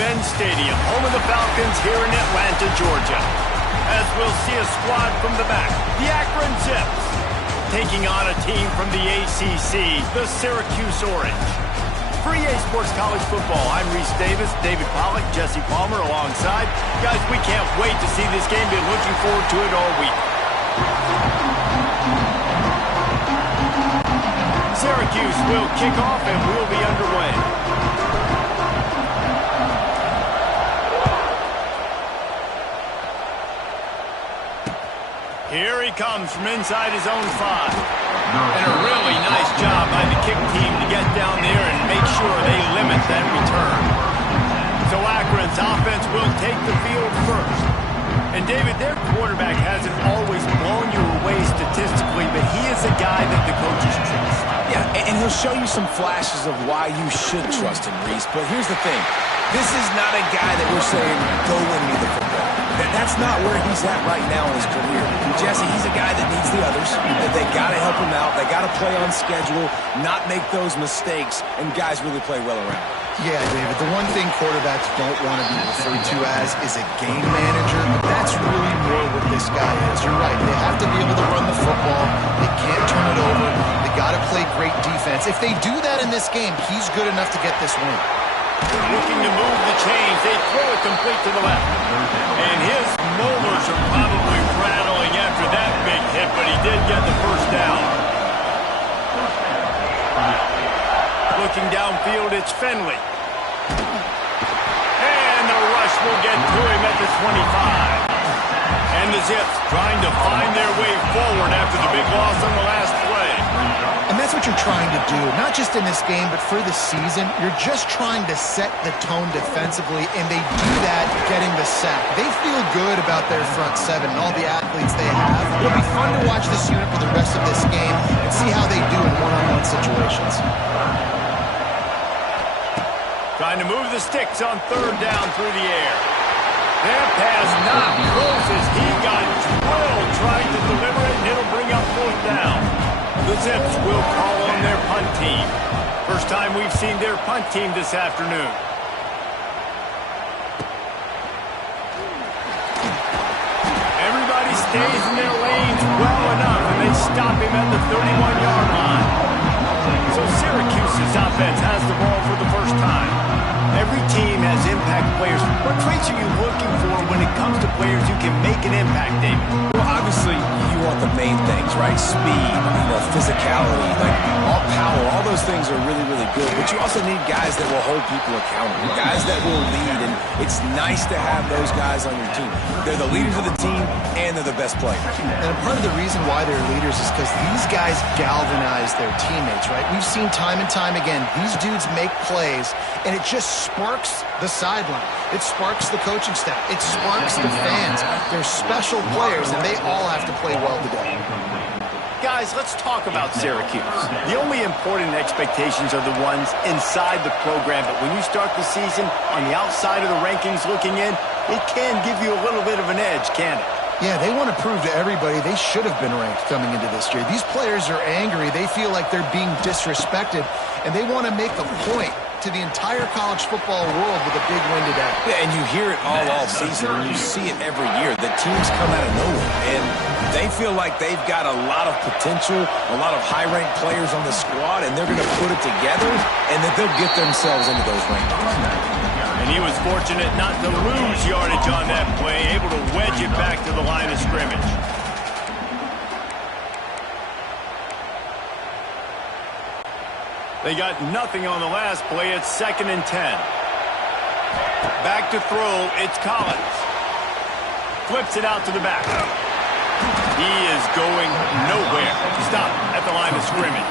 Mercedes-Benz Stadium, home of the Falcons here in Atlanta, Georgia. As we'll see a squad from the back, the Akron Zips, taking on a team from the ACC, the Syracuse Orange. For EA Sports College Football, I'm Reese Davis, David Pollack, Jesse Palmer alongside. Guys, we can't wait to see this game. Been looking forward to it all week. Syracuse will kick off and we'll be underway. Here he comes from inside his own 5. And a really nice job by the kick team to get down there and make sure they limit that return. So Akron's offense will take the field first. And David, their quarterback hasn't always blown you away statistically, but he is a guy that the coaches trust. Yeah, and he'll show you some flashes of why you should trust him, Reese. But here's the thing. This is not a guy that we're saying, go win me the football. That's not where he's at right now in his career. Jesse, he's a guy that needs the others. They got to help him out. They got to play on schedule, not make those mistakes, and guys really play well around. Yeah, David, the one thing quarterbacks don't want to be referred to as is a game manager, but that's really more what this guy is. You're right. They have to be able to run the football. They can't turn it over. They got to play great defense. If they do that in this game, he's good enough to get this win. Looking to move the chains. They throw it complete to the left. And his molars are probably rattling after that big hit, but he did get the first down. Looking downfield, it's Finley. And the rush will get to him at the 25. And the Zips trying to find their way forward after the big loss on the last play. And that's what you're trying to do, not just in this game, but for the season. You're just trying to set the tone defensively, and they do that getting the sack. They feel good about their front seven and all the athletes they have. It'll be fun to watch this unit for the rest of this game and see how they do in one-on-one situations. Trying to move the sticks on third down through the air. That pass not close as he got drilled trying to deliver it, and it'll bring up fourth down. The Zips will call on their punt team. First time we've seen their punt team this afternoon. Everybody stays in their lanes well enough, and they stop him at the 31-yard line. So Syracuse's offense has the ball for the first time. Every team has impact players. What traits are you looking for when it comes to players who can make an impact, David? Well, obviously, you want the main things, right? Speed, physicality, like all power, all those things are really, really good. But you also need guys that will hold people accountable, guys that will lead, and it's nice to have those guys on your team. They're the leaders of the team, and they're the best players. And part of the reason why they're leaders is because these guys galvanize their teammates, right? We've seen time and time again, these dudes make plays, and it just sparks the sideline. It sparks the coaching staff. It sparks the fans. They're special players, and they all have to play well together. Guys, let's talk about Syracuse. The only important expectations are the ones inside the program, but when you start the season on the outside of the rankings looking in, it can give you a little bit of an edge, can't it? Yeah, they want to prove to everybody they should have been ranked coming into this year. These players are angry. They feel like they're being disrespected, and they want to make a point to the entire college football world with a big win today. Yeah, and you hear it all season, and you see it every year. The teams come out of nowhere, and they feel like they've got a lot of potential, a lot of high-ranked players on the squad, and they're going to put it together, and that they'll get themselves into those rankings. And he was fortunate not to lose yardage on that play, able to wedge it back to the line of scrimmage. They got nothing on the last play. It's 2nd and 10. Back to throw. It's Collins. Flips it out to the back. He is going nowhere. Stop at the line of scrimmage.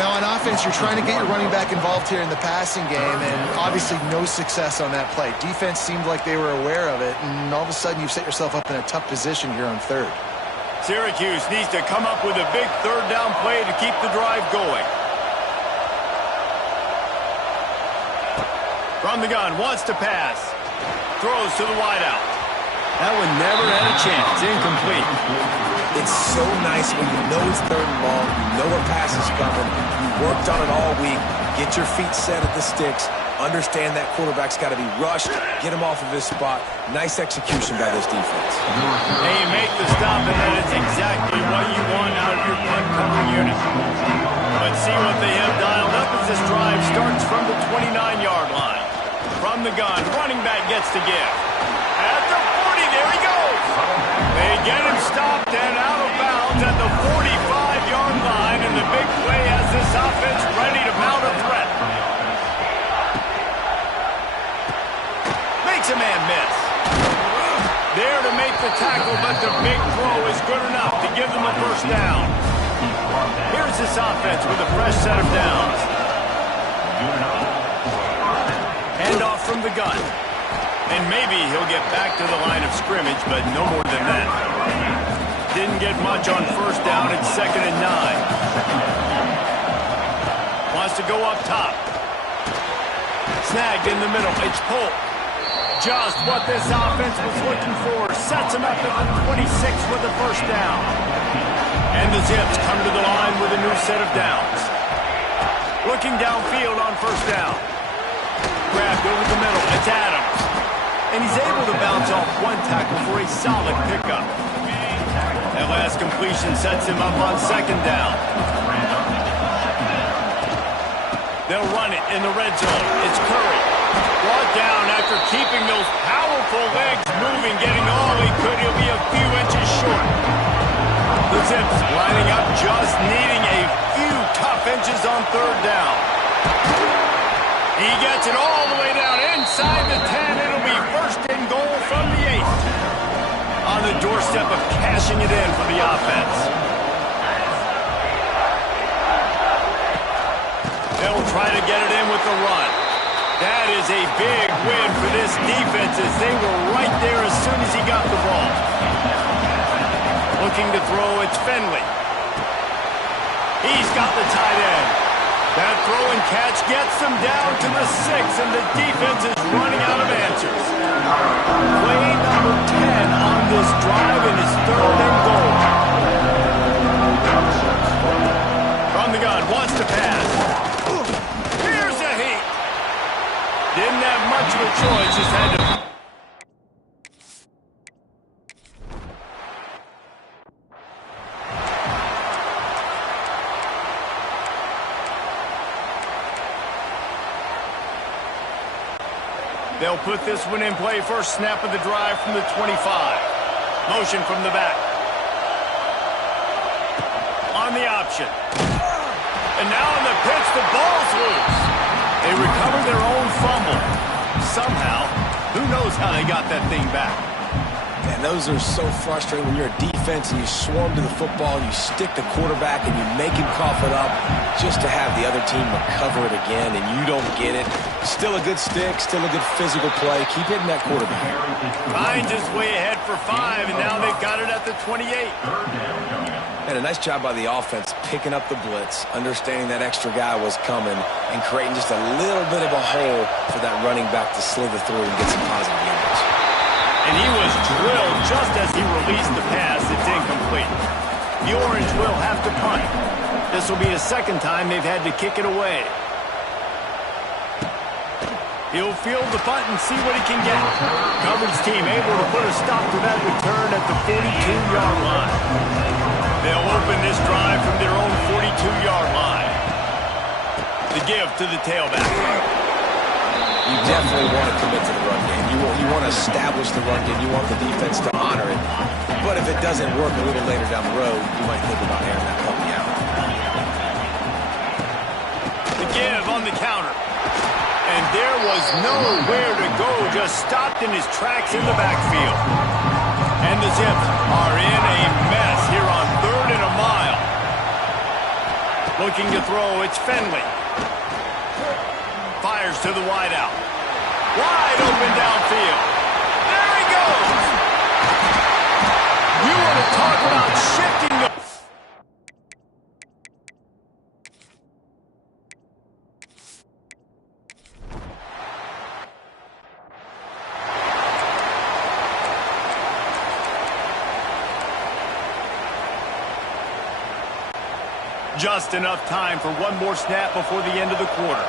Now, on offense, you're trying to get your running back involved here in the passing game, and obviously no success on that play. Defense seemed like they were aware of it, and all of a sudden you've set yourself up in a tough position here on third. Syracuse needs to come up with a big third down play to keep the drive going. From the gun, wants to pass. Throws to the wideout. That one never had a chance. Incomplete. It's so nice when you know it's 3rd and long, you know a pass is coming, you worked on it all week, get your feet set at the sticks, Understand that quarterback's got to be rushed, get him off of his spot. Nice execution by this defense. Hey, you make the stop, and that is exactly what you want out of your punt cover unit. Let's see what they have dialed up as this drive starts from the 29-yard line. From the gun, running back gets to give. At the 40, there he goes. They get him stopped and out of bounds at the 45-yard line, and the big play has this offense ready to mount a threat. Makes a man miss. There to make the tackle, but the big throw is good enough to give them a first down. Here's this offense with a fresh set of downs. Hand off from the gun. And maybe he'll get back to the line of scrimmage, but no more than that. Didn't get much on first down. It's 2nd and 9. Wants to go up top. Snagged in the middle. It's Polk. Just what this offense was looking for. Sets him up at the 26 with the first down. And the Zips come to the line with a new set of downs. Looking downfield on first down. Grabbed over the middle. It's Adams. And he's able to bounce off one tackle for a solid pickup. That last completion sets him up on 2nd down. They'll run it in the red zone. It's Curry. Brought down after keeping those powerful legs moving, getting all he could. He'll be a few inches short. The Zips lining up, just needing a few tough inches on 3rd down. He gets it all the way down inside the 10. It'll be 1st and goal from the 8. On the doorstep of cashing it in for the offense. They'll try to get it in with the run. That is a big win for this defense as they were right there as soon as he got the ball. Looking to throw, it's Finley. He's got the tight end. That throw and catch gets them down to the 6, and the defense is running out of answers. Play number 10 on this drive, and it's 3rd and goal. From the gun, wants to pass. Here's a heat. Didn't have much of a choice, just had to... They'll put this one in play. First snap of the drive from the 25. Motion from the back. On the option. And now in the pitch, the ball's loose. They recover their own fumble. Somehow, who knows how they got that thing back. Man, those are so frustrating when you're a defense and you swarm to the football, you stick the quarterback and you make him cough it up just to have the other team recover it again and you don't get it. Still a good stick, still a good physical play. Keep hitting that quarterback. Finds his way ahead for 5, and now they've got it at the 28. And a nice job by the offense picking up the blitz, understanding that extra guy was coming, and creating just a little bit of a hole for that running back to slither through and get some positive yards. And he was drilled just as he released the pass. It's incomplete. The Orange will have to punt. This will be the 2nd time they've had to kick it away. He'll field the punt and see what he can get. Coverage team able to put a stop to that return at the 42-yard line. They'll open this drive from their own 42-yard line. The give to the tailback. You definitely want to commit to the run game. You want to establish the run game. You want the defense to honor it. But if it doesn't work a little later down the road, you might think about airing that puppy out. The give on the counter. And there was nowhere to go, just stopped in his tracks in the backfield. And the Zips are in a mess here on 3rd and a mile. Looking to throw, it's Finley. Fires to the wideout. Wide open downfield. There he goes! You want to talk about shifting the... Just enough time for one more snap before the end of the quarter.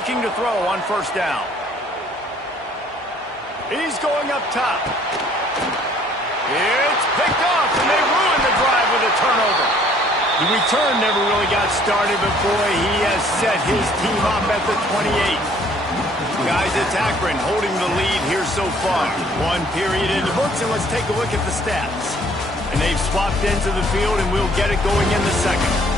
looking to throw on first down. He's going up top. It's picked off, and they ruin the drive with a turnover. The return never really got started, but boy, he has set his team up at the 28. Guys, it's Akron holding the lead here so far. One period in the books, and let's take a look at the stats. And they've swapped into the field, and we'll get it going in the second.